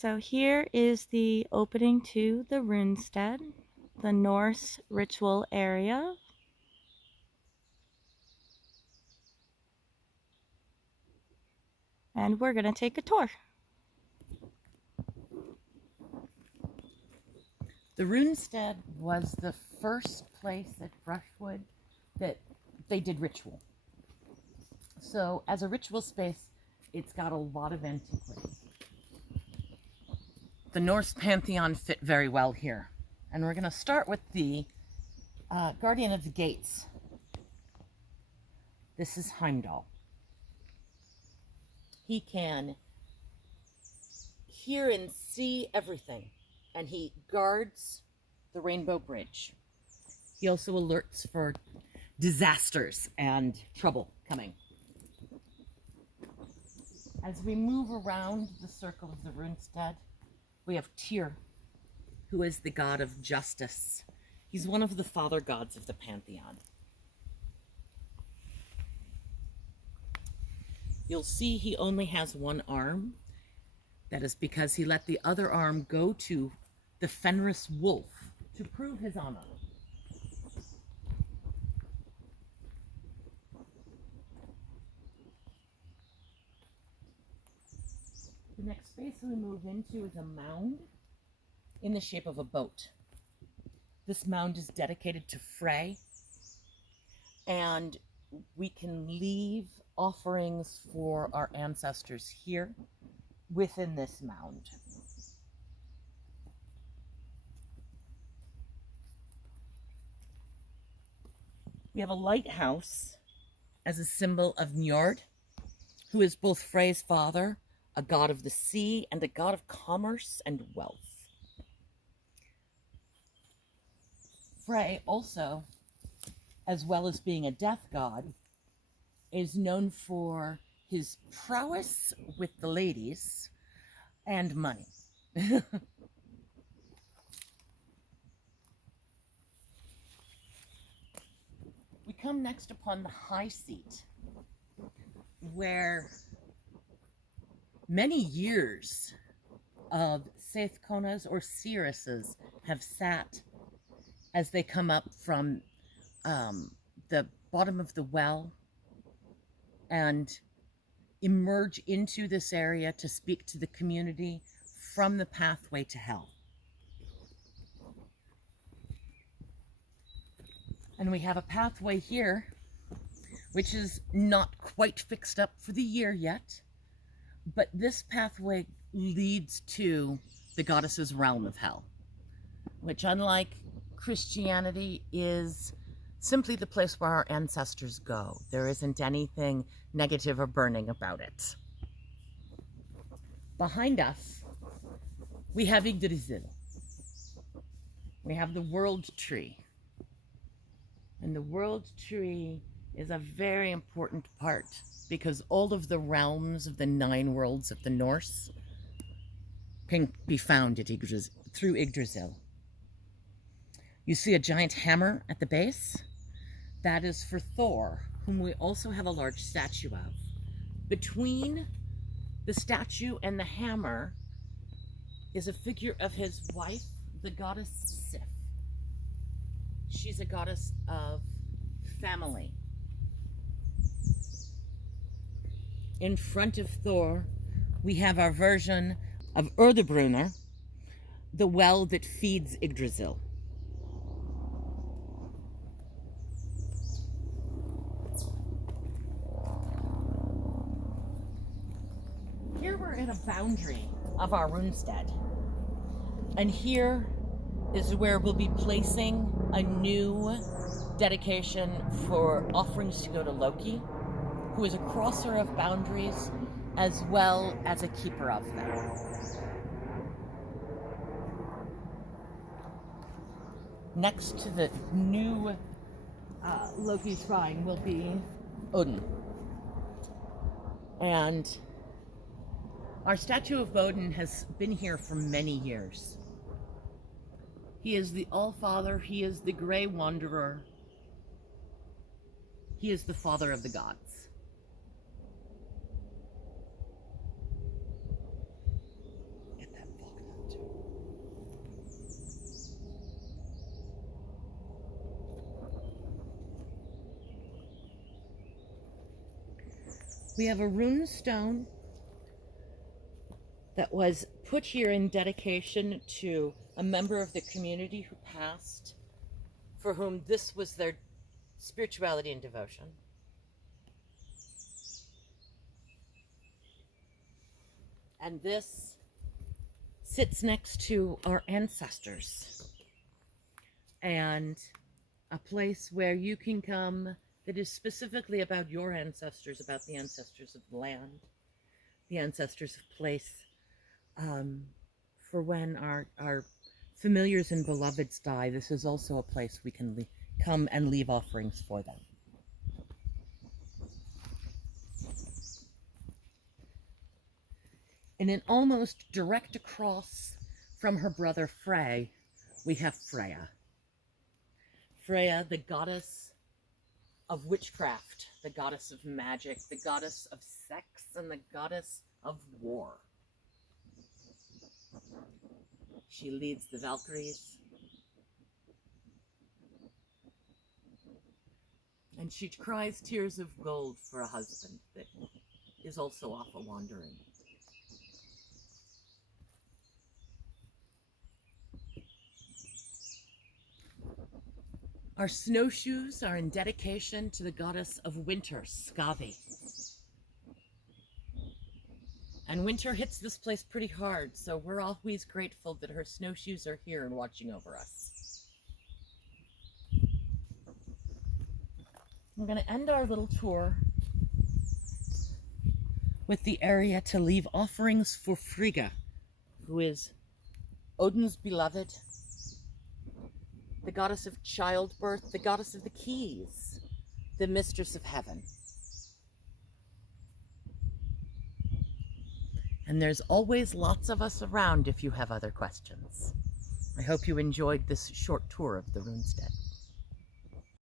So here is the opening to the Runestead, the Norse ritual area. And we're going to take a tour. The Runestead was the first place at Brushwood that they did ritual. So as a ritual space, it's got a lot of antiquity. The Norse pantheon fit very well here. And we're going to start with the guardian of the gates. This is Heimdall. He can hear and see everything, and he guards the Rainbow Bridge. He also alerts for disasters and trouble coming. As we move around the circle of the Runestead, we have Tyr, who is the god of justice. He's one of the father gods of the pantheon. You'll see he only has one arm. That is because he let the other arm go to the Fenris wolf to prove his honor. The next space we move into is a mound in the shape of a boat. This mound is dedicated to Freya, and we can leave offerings for our ancestors here within this mound. We have a lighthouse as a symbol of Njord, who is both Freya's father, a god of the sea, and a god of commerce and wealth. Freya also, as well as being a death god, is known for his prowess with the ladies and money. We come next upon the high seat, where many years of Seithkonas or Seeresses have sat as they come up from the bottom of the well and emerge into this area to speak to the community from the pathway to hell. And we have a pathway here, which is not quite fixed up for the year yet, but this pathway leads to the goddess's realm of hell, which, unlike Christianity, is simply the place where our ancestors go. There isn't anything negative or burning about it. Behind us, we have Yggdrasil. We have the world tree. And the world tree is a very important part because all of the realms of the 9 worlds of the Norse can be found at through Yggdrasil. You see a giant hammer at the base. That is for Thor, whom we also have a large statue of. Between the statue and the hammer is a figure of his wife, the goddess Sif. She's a goddess of family. In front of Thor, we have our version of Erdebrunner, the well that feeds Yggdrasil. Here we're at a boundary of our Runestead, and here is where we'll be placing a new dedication for offerings to go to Loki, who is a crosser of boundaries as well as a keeper of them. Next to the new Loki shrine will be Odin. And our statue of Odin has been here for many years. He is the All-Father, he is the Grey Wanderer, he is the father of the gods. Get that We have a runestone that was put here in dedication to a member of the community who passed, for whom this was their spirituality and devotion. And this sits next to our ancestors, and a place where you can come that is specifically about your ancestors, about the ancestors of the land, the ancestors of place, for when our familiars and beloveds die. This is also a place we can come and leave offerings for them. In an almost direct across from her brother Frey, we have Freya. Freya, the goddess of witchcraft, the goddess of magic, the goddess of sex, and the goddess of war. She leads the Valkyries, and she cries tears of gold for a husband that is also off a-wandering. Our snowshoes are in dedication to the goddess of winter, Skavi. And winter hits this place pretty hard, so we're always grateful that her snowshoes are here and watching over us. We're going to end our little tour with the area to leave offerings for Frigga, who is Odin's beloved, the goddess of childbirth, the goddess of the keys, the mistress of heaven. And there's always lots of us around if you have other questions. I hope you enjoyed this short tour of the Runestead.